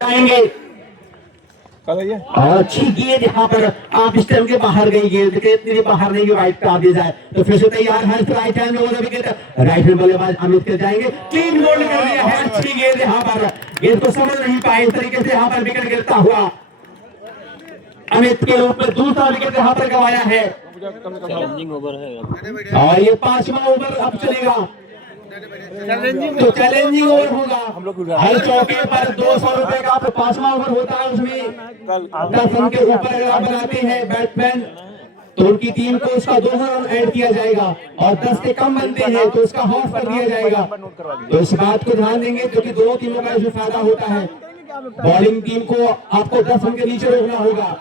आएंगे और अच्छी गेंद यहाँ पर आप स्टंप के बाहर गई गेंद के इतनी बाहर नहीं वाइट पे आ दी जाए तो फिर से तैयार है right hand over wicket right hand बल्लेबाज अमित के जाएंगे क्लीन बोल्ड कर दिया है अच्छी गेंद यहाँ पर गेंद को समझ नहीं पाए इस तरीके से यहाँ पर विकेट गिरता हुआ अमित के रूप में दूसरा विकेट यहाँ पर गंवाया है और ये 5वां ओवर अब चलेगा तो चैलेंजिंग ओवर होगा हर चौके पर 200 रुपए का 5वां ओवर होता है उसमें 10 रन के ऊपर अगर आप बनाते हैं बैट्समैन तो उनकी टीम को उसका 2 रन ऐड किया जाएगा और 10 से कम बनते हैं तो उसका हाफ कर दिया जाएगा। तो इस बात को ध्यान देंगे क्योंकि दोनों टीमों का इसमें फायदा होता है। बॉलिंग टीम को आपको 10 रन के नीचे रोकना होगा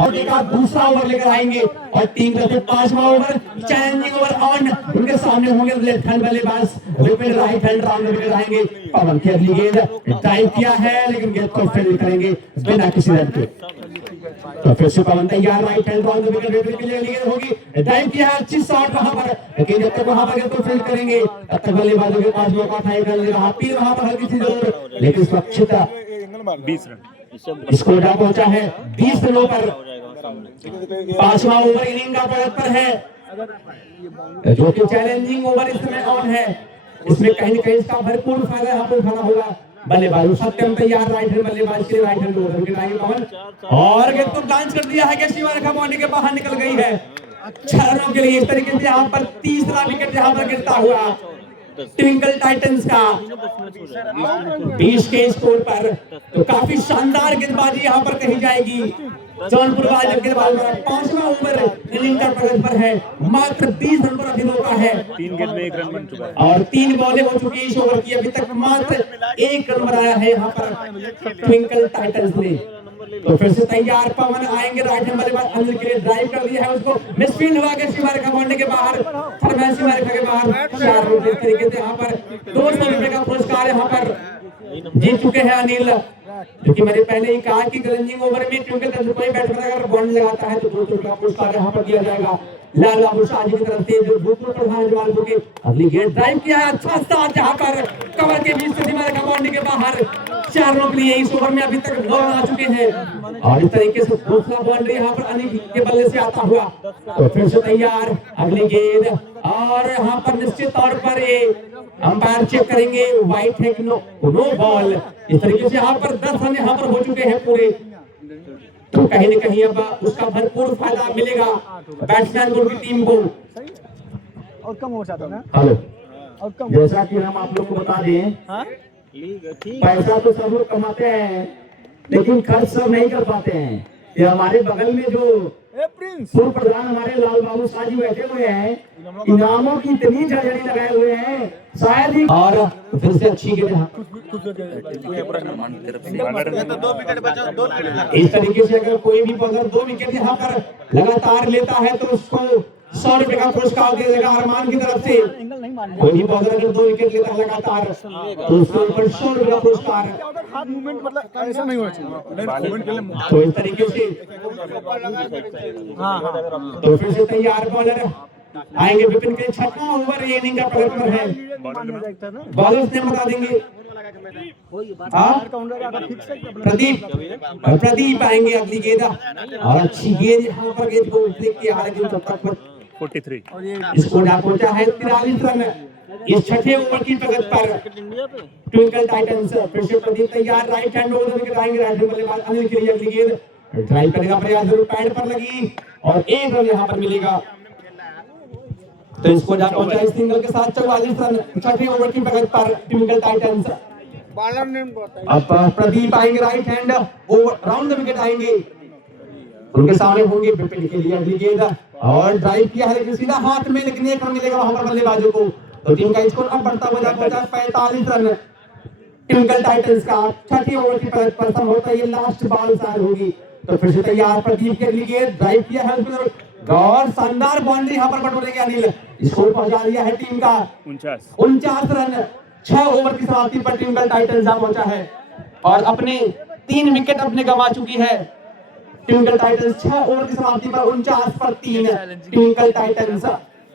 और एक आप दूसरा ओवर लेकर आएंगे और टीम का फिर 5वां ओवर चैलेंजिंग ओवर ऑन उनके सामने होंगे लेफ्ट हैंड बल्लेबाज Vipin right hand round wicket आएंगे पवन की अगली गेंद टाइम किया है लेकिन गेंद को फील्ड करेंगे बिना किसी रन के। तो फिर से पवन तैयार right hand round wicket Vipin के लिए अगली गेंद होगी टाइम किया है अच्छी शॉट वहां पर लेकिन जब तक वहां पर गेंद को फील्ड करेंगे तब तक बल्लेबाजों के पास मौका था एक रन ले रहा पीर वहां पर हल्की सी जरूर लेकिन सुरक्षित 20 रन स्कोर पहुंचा है 20 रनों पर 5वां ओवर इनिंग का प्रगति है जो कि चैलेंजिंग ओवर इसमें ऑन है इसमें कहीं न कहीं इसका भरपूर फायदा यहाँ पर उठाना होगा। बल्लेबाज सत्यम तैयार राइट हैंड बल्लेबाज के राइट हैंड ओवर विकेट आएंगे पवन और गेंद को डांस कर दिया है कि शिवा रेखा बाउंड्री के बाहर निकल गई है 6 रनों के लिए। इस तरीके से यहाँ पर तीसरा विकेट यहाँ पर गिरता हुआ ट्विंकल टाइटंस का 20 के स्कोर पर तो काफी शानदार गेंदबाजी यहाँ पर कही जाएगी। जौनपुर वाले गेंदबाज 5वां ओवर इनिंग का प्रगति पर है मात्र 20 रन पर अभी रोका है 3 गेंद में 1 रन बन चुका है और 3 बॉलें हो चुकी इस ओवर की अभी तक मात्र 1 रन बनाया है यहाँ पर ट्विंकल टाइटंस ने। तो फिर से तैयार पवन आएंगे राइट हैंड बल्लेबाज अनिल के लिए ड्राइव कर दिया है उसको मिसफील्ड हुआ के सीमा रेखा बाउंड्री के बाहर थर्मैन सीमा रेखा के बाहर 4 रन इस तरीके से यहाँ पर 200 रुपए का पुरस्कार यहाँ पर जीत चुके हैं अनिल। क्योंकि मैंने पहले ही कहा कि चैलेंजिंग ओवर में ट्विंकल टाइटंस कोई बैट्समैन अगर बाउंड्री लगाता है तो 200 रुपए का पुरस्कार यहाँ पर दिया जाएगा। लाल बाबू शाह जी की तरफ से जो भूतपूर्व प्रधान जवान के अगली गेंद ड्राइव किया है अच्छा स्टार्ट जहाँ पर कवर के बीच से सीमा रेखा बाउंड्री के बाहर 4 रनों के लिए इस ओवर में अभी तक 9 रन आ चुके हैं और इस तरीके से दूसरा बाउंड्री यहाँ पर अनिल के बल्ले से आता हुआ। तो फिर से तैयार अगली गेंद और यहाँ पर निश्चित तौर पर ये अंपायर चेक करेंगे व्हाइट है कि नो बॉल। इस तरीके से यहाँ पर 10 रन यहाँ पर हो चुके हैं पूरे तो कहीं न कहीं अब उसका भरपूर फायदा मिलेगा बैट्समैन की टीम को। और कम हो जाता है हेलो और कम जैसा कि हम आप लोग को बता दें पैसा तो सब लोग कमाते हैं लेकिन खर्च सब नहीं कर पाते हैं। ये हमारे बगल में जो पूर्व प्रधान हमारे लाल बाबू शाह जी बैठे हुए हैं इनामों की इतनी झड़झड़ी लगाए हुए हैं शायद ही और फिर से अच्छी गेंद इस तरीके से अगर कोई भी बॉलर 2 विकेट यहाँ पर लगातार लेता है तो उसको 100 रुपए का पुरस्कार दे देगा अरमान की तरफ से। कोई भी बॉलर अगर 2 विकेट लेता है लगातार तो उसके ऊपर 100 रुपए का पुरस्कार। हाथ मूवमेंट मतलब ऐसा नहीं होना चाहिए तो इस तरीके से तो फिर से तैयार बॉलर आएंगे विपिन के 6वां ओवर ये इनिंग का प्रगति है बॉलर्स ने बता देंगे प्रदीप आएंगे अगली गेंद और अच्छी गेंद यहाँ पर गेंद को देखिए हालांकि 43 स्कोर पहुंचा है 43 रन इस 6ठे ओवर की प्रगति पर ट्विंकल टाइटंस। फिर से प्रदीप तैयार राइट हैंड ओवर विकेट आएंगे राइट हैंड बल्लेबाज अनिल के लिए अगली गेंद ड्राइव करने का प्रयास जरूर पैड पर लगी और 1 रन यहाँ पर मिलेगा। तो इसको जा पहुंचा इस सिंगल के साथ 44 रन 6ठे ओवर की प्रगति पर ट्विंकल टाइटंस। अब प्रदीप आएंगे right hand over round the wicket आएंगे उनके सामने होंगे विपिन के लिए अगली गेंद और ड्राइव किया है लेकिन सीधा हाथ में लेकिन 1 रन मिलेगा वहां पर बल्लेबाजों को। तो टीम का स्कोर अब बढ़ता हुआ जाता है 45 रन ट्विंकल टाइटंस का 6ठे ओवर की प्रगति पर संभवतः ये लास्ट बॉल शायद होगी। तो फिर से तैयार प्रदीप के अगली गेंद ड्राइव किया है और शानदार बाउंड्री यहाँ पर बटोरेंगे अनिल स्कोर पहुंचा दिया है टीम का 49 रन 6 ओवर की समाप्ति पर ट्विंकल टाइटंस जा पहुंचा है और अपने 3 विकेट अपने गंवा चुकी है ट्विंकल टाइटंस। 6 ओवर की समाप्ति पर 49 पर 3 ट्विंकल टाइटंस।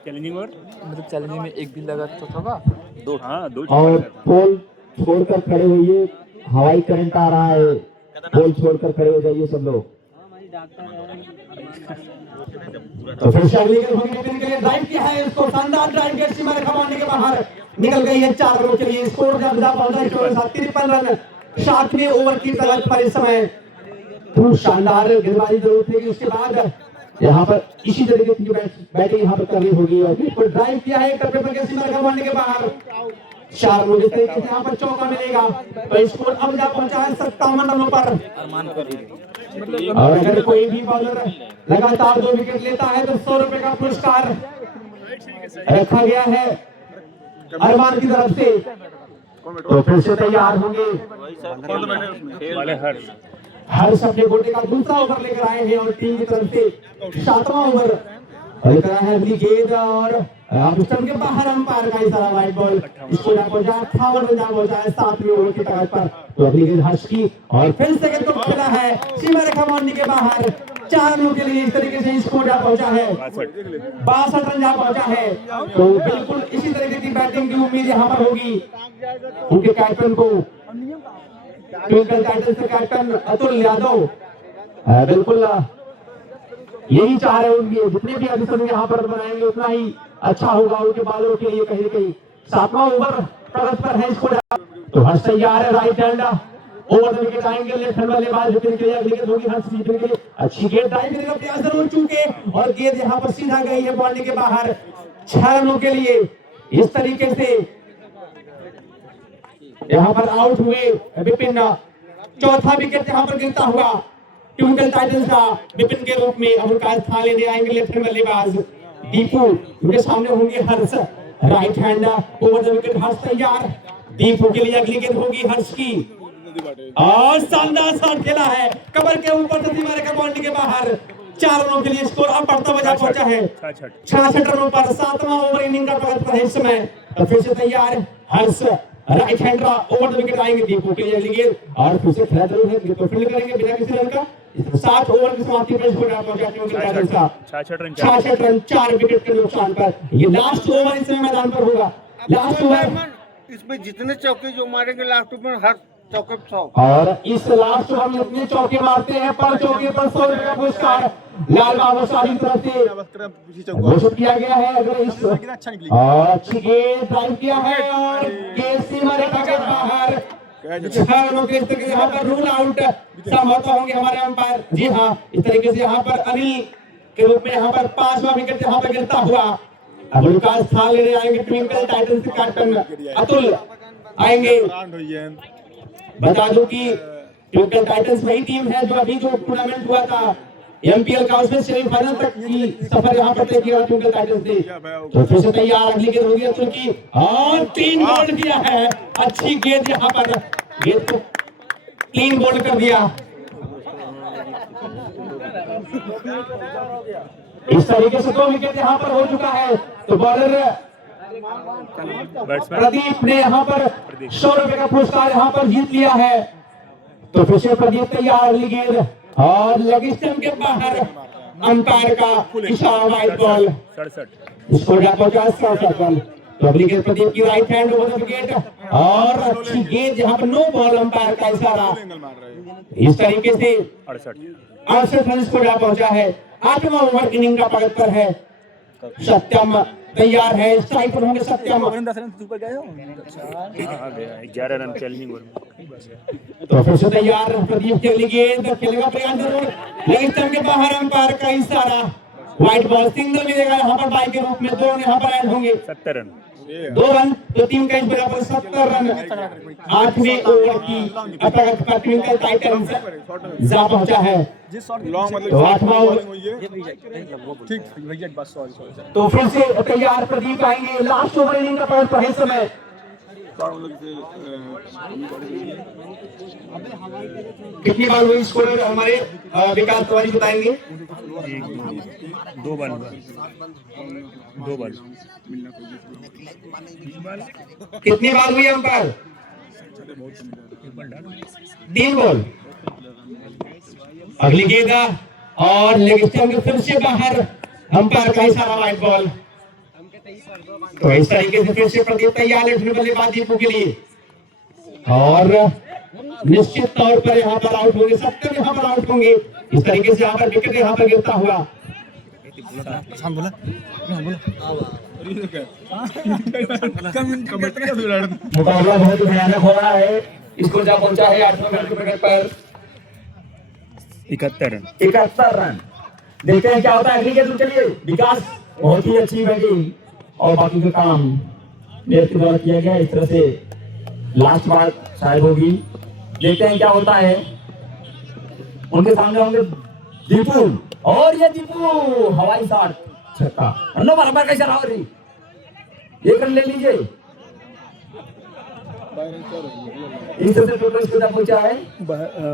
चैलेंजिंग ओवर मतलब चैलेंजिंग में एक भी लगा तो होगा 2 हाँ 2 और पोल छोड़कर खड़े हुए हवाई करंट आ रहा है, बॉल छोड़कर खड़े हो जाइए सब लोग। तो फिर से अगली गेंद होगी विपिन के लिए, ड्राइव किया है इसको, शानदार ड्राइव गेट सीमा रेखा बाउंड्री के बाहर निकल गई है 4 रनों के लिए। स्कोर जब पहुंचा 53 रन 7वें ओवर की तरफ पर इस समय खूब शानदार गेंदबाजी जरूर थी। उसके बाद यहाँ पर इसी तरीके की बैटिंग यहाँ पर करनी होगी और बिल्कुल ड्राइव किया है टप्पे पर सीमा रेखा बाउंड्री के बाहर 4 रनों के तरीके से यहाँ पर चौका मिलेगा। तो स्कोर अब जा पहुंचा है 57 रनों पर। और अगर कोई भी बॉलर लगातार 2 विकेट लेता है तो 100 रुपए का पुरस्कार रखा गया है अरमान की तरफ से। तो फिर से तैयार होंगे हर्ष अपने गोटे का दूसरा ओवर लेकर आए हैं और टीम की तरफ से 7वां ओवर लेकर आए हैं। अगली गेंद और स्टंप के बाहर अंपायर का इशारा, वाइड बॉल। इसको यहाँ पहुंचा 58 रन पहुंचा है 7वें ओवर की तरफ पर। तो अगली गेंद हर्ष की और फिर से गेंद को खेला है सीमा रेखा बाउंड्री के बाहर 4 रनों के लिए। इस तरीके से स्कोर जा पहुंचा है 62 रन जा पहुंचा है। तो बिल्कुल इसी तरीके की बैटिंग की उम्मीद यहाँ पर होगी उनके कैप्टन को, ट्विंकल टाइटंस के कैप्टन अतुल यादव। बिल्कुल यही चाह रहे होंगे, जितने भी अधिकारी यहाँ पर बनाएंगे उतना ही अच्छा होगा उनके बालों के लिए। कहीं ना कहीं 7वां ओवर प्रगति पर है स्कोर। तो हर्ष तैयार है, right hand over the wicket आएंगे, लेफ्ट हैंड बल्लेबाज विपिन के लिए। अगली गेंद होगी हर्ष विपिन के लिए, अच्छी गेंद ड्राइव करने का प्रयास जरूर चूके और गेंद यहाँ पर सीधा गई है बाउंड्री के बाहर 6 रनों के लिए। इस तरीके से यहाँ पर आउट हुए विपिन। चौथा विकेट यहाँ पर गिरता हुआ ट्विंकल टाइटंस का विपिन के रूप में अब उनका स्थान लेने आएंगे लेफ्ट हैंड बल्लेबाज दीपू। उनके सामने होंगे Harsh, right hand over the wicket. Harsh तैयार, दीपू के लिए अगली गेंद होगी हर्ष की और शानदार शॉट खेला है कवर के ऊपर से सीमा रेखा बाउंड्री के बाहर 4 रनों के लिए। स्कोर अब बढ़ता बजा पहुंचा है 66 रनों पर। 7वां ओवर इनिंग का प्रगति पर है इस समय। तो फिर से तैयार Harsh, right hand over the wicket आएंगे दीपू के लिए अगली गेंद और फिर से खेला जरूर है तो फील्ड करेंगे बिना किसी रन का। 7 ओवर की समाप्ति पर स्कोर पहुंचा ट्विंकल टाइटंस का 66 रन 4 विकेट के नुकसान पर। ये लास्ट ओवर इस समय मैदान पर होगा। लास्ट ओवर इसमें जितने चौके जो मारेंगे लास्ट में हर चौके 100 और इस लास्ट ओवर में इतने चौके मारते हैं पर चौके पर 100 रुपए का पुरस्कार लाल बाबू शाह की तरफ से घोषित किया गया है। अगर इस और अच्छी गेंद ड्राइव किया है और गेंद सीमा रेखा के बाहर 6 रनों के। इस तरीके से यहाँ पर रूल आउट संभवतः होंगे हमारे अंपायर। जी हाँ, इस तरीके से यहाँ पर अनिल के रूप में यहाँ पर 5वां विकेट यहाँ पर गिरता हुआ अब उनका स्थान लेने आएंगे ट्विंकल टाइटंस के कैप्टन अतुल आएंगे। बता दूं कि ट्विंकल टाइटंस वही टीम है जो अभी जो टूर्नामेंट हुआ था एमपीएल का उसमें सेमीफाइनल तक की सफर यहाँ पर तय किया ट्विंकल टाइटंस ने। तो फिर से तैयार, अगली गेंद होगी अतुल की और 3 बॉल किया है। अच्छी गेंद यहाँ पर, गेंद को 3 बॉल कर दिया। इस तरीके से 2 विकेट यहाँ पर हो चुका है। तो बॉलर प्रदीप ने यहाँ पर 100 रुपए का पुरस्कार यहाँ पर जीत लिया है। तो फिर से प्रदीप तैयार, अगली गेंद और लेग स्टंप के बाहर अंपायर का इशारा, वाइड बॉल। स्कोर पहुंचा 67 रन। तो अगली गेंद प्रदीप की right hand over the wicket और अच्छी गेंद यहाँ पर नो बॉल, अंपायर का इशारा। इस तरीके से 68 रन स्कोर पहुंचा है। 8वां ओवर इनिंग का प्रगति पर है। सत्यम तैयार है, स्ट्राइक पर होंगे सत्यम। 11 रन चैलेंजिंग ओवर। तो फिर से तैयार प्रदीप के लिए गेंद खेलेगा प्रयास जरूर, लेकिन स्टंप के बाहर अंपायर का इशारा, व्हाइट बॉल। सिंगल मिलेगा यहाँ पर बाई के रूप में, 2 रन यहाँ पर ऐड होंगे। 70 रन 2 रन तो टीम का इस जगह पर 70 रन 8वें ओवर की प्रगति पर ट्विंकल टाइटंस जा पहुंचा है। तो 8वां ओवर तो फिर से तैयार प्रदीप आएंगे। लास्ट ओवर इनिंग का प्रगति पर है समय। कितनी बार हुई स्कोर हमारे विकास तिवारी बताएंगे। 2 बॉल कितनी बार हुई अंपायर? 3 बॉल। अगली गेंद और लेग स्टंप के फिर से बाहर, अंपायर का इशारा, वाइड बॉल। तो इस तरीके से फिर से प्रदीप तैयार है बल्लेबाज दीपू के लिए और निश्चित तौर पर यहाँ पर आउट होंगे, सत्यम यहाँ पर आउट होंगे। इस तरीके से यहाँ पर विकेट यहाँ पर गिरता हुआ मुकाबला बहुत ही भयानक हो रहा है। स्कोर जा पहुंचा है 8वें विकेट पर 71 रन। 71 रन। देखते हैं क्या होता है अगली गेंद में। चलिए विकास, बहुत ही अच्छी बैटिंग और बाकी का काम नेट के द्वारा किया गया। इस तरह से लास्ट बार शायद होगी, देखते हैं क्या होता है। उनके सामने होंगे दीपू, और ये दीपू हवाई शॉट, छक्का। अन्नो बराबर कैसा रहा रही, एक रन ले लीजिए। इस तरह से टोटल स्कोर पहुंचा है।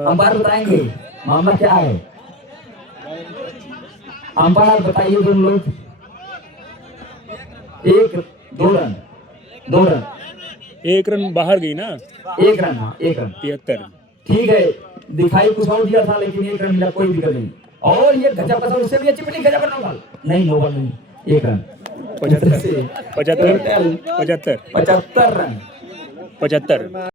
अंपायर बताएंगे मामला क्या है। अंपायर बताइए दोनों लोग। 2 रन 2 रन 1 रन बाहर गई ना। 1 रन, हाँ 1 रन 73। ठीक है, दिखाई कुछ और दिया था लेकिन 1 रन मिला, कोई दिक्कत नहीं। और ये गजब का, उससे भी अच्छी पिटिंग, गजब का नहीं, नो बॉल नहीं, 1 रन 75 75 75 रन 75।